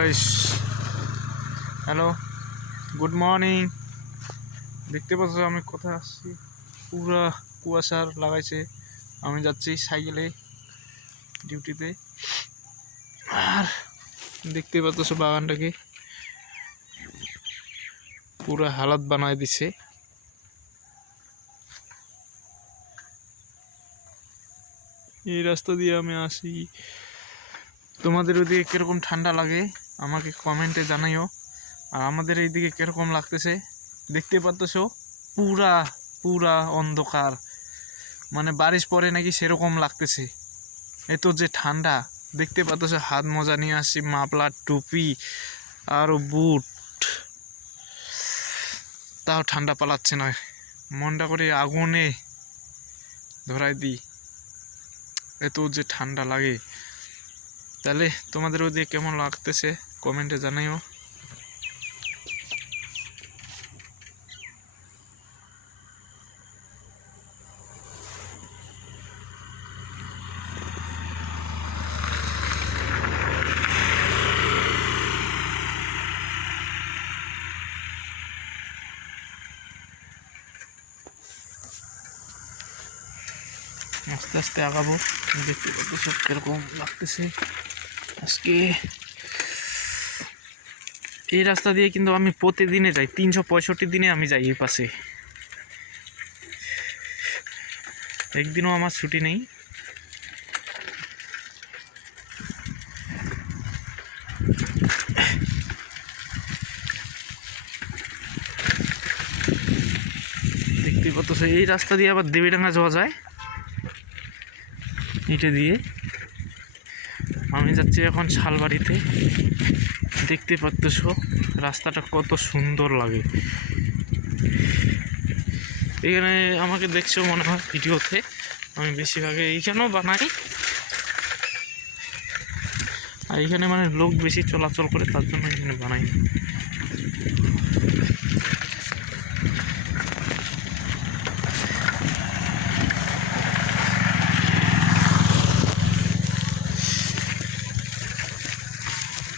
Guys, hello, good morning. দেখতে পাচ্ছ আমি কোথায় আসছি, পুরা কুয়াশার লাগাইছে। আমি যাচ্ছি সাইকেলে ডিউটিতে। আর দেখতে পাচ্ছ বাগানটাকে পুরা হালাত বানায় দিছে। এই রাস্তা দিয়ে আমি আসি। তোমাদের ওদিকে কিরকম ঠান্ডা লাগে আমাকে কমেন্টে জানাইও। আর আমাদের এইদিকে কিরকম লাগতেছে দেখতে পাচ্ছ, পুরা পুরা অন্ধকার, মানে বারিশ পরে নাকি সেরকম লাগতেছে। এত যে ঠান্ডা দেখতে পাচ্ছ, হাত মোজা নিয়ে আসছি, মাফলার, টুপি আর বুট, তাও ঠান্ডা পালাচ্ছে না। মনটা করে আগুনে ধরাই দিই, এত যে ঠান্ডা লাগে। তাহলে তোমাদের ওদিকে কেমন লাগতেছে কমেন্টে জানাইও। আস্তে আস্তে আগাবো, দেখতে পাচ্ছ সব কিরকম লাগতেছে। আজকে এই রাস্তা দিয়ে কিন্তু আমি প্রতিদিনে যাই, 365 দিনে আমি যাই এই পাশে, একদিনও আমার ছুটি নেই। দেখতে পাচ্ছ এই রাস্তা দিয়ে আবার দেবীডাঙ্গা যাওয়া যায়, ইটে দিয়ে। আমি যাচ্ছি এখন শালবাড়িতে। দেখতে পাচ্ছ রাস্তাটা কত সুন্দর লাগে। এখানে আমাকে দেখছো মনে হয় ভিডিওতে, আমি বেশিরভাগে এইখানেও বানাই। আর এখানে মানে লোক বেশি চলাচল করে, তার জন্য এখানে বানাই।